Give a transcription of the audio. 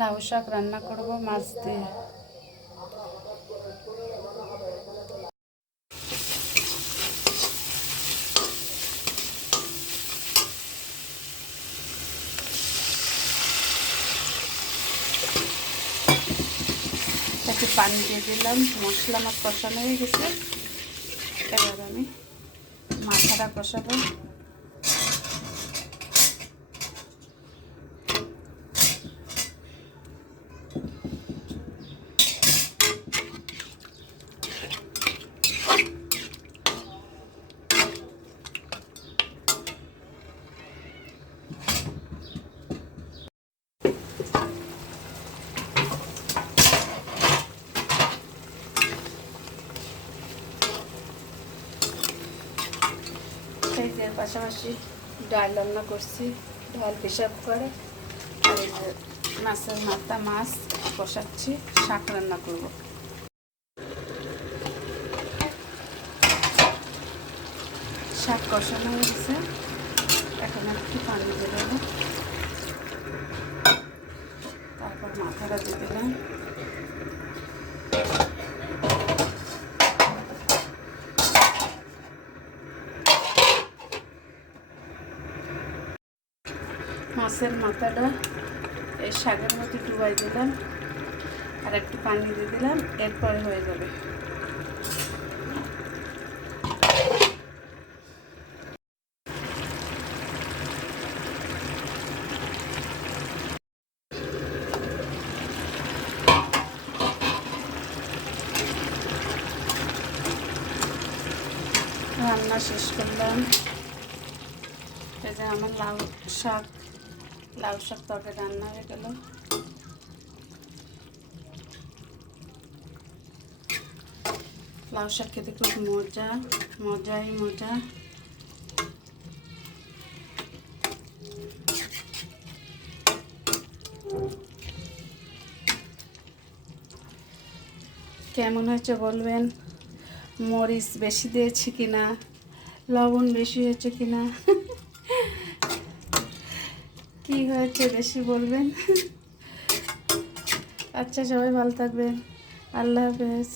লাউ শাক রান্না করব মাছ দিয়ে। একটু পানি দিয়ে দিলাম, মশলা আমার কষানো হয়ে গেছে। এবার আমি মাথাটা কষাবো। এর পাশাপাশি ডাল রান্না করছি, ডাল হিসাব করে। আর এই যে মাছের মাছ কষাচ্ছি, শাক রান্না করব। শাক কষানো হয়ে গেছে, এখন একটু পানি দিয়ে দেবো। তারপর মাথাটা দিয়ে দিলাম। মাছের মাথাটা এই শাকের মধ্যে ডুবাই দিলাম, আর একটু পানি দিয়ে দিলাম, এরপরে হয়ে যাবে। রান্না শেষ করলাম। এই যে আমার লাউ শাক তরকারি রান্না হয়ে গেল। লাউ শাক খেতে খুব মজাই মজা। কেমন হয়েছে বলবেন, মরিচ বেশি দিয়েছি কিনা, লবণ বেশি হয়েছে কিনা, কি হয়েছে বেশি বলবেন। আচ্ছা, সবাই ভালো থাকবেন। আল্লাহ হাফেজ।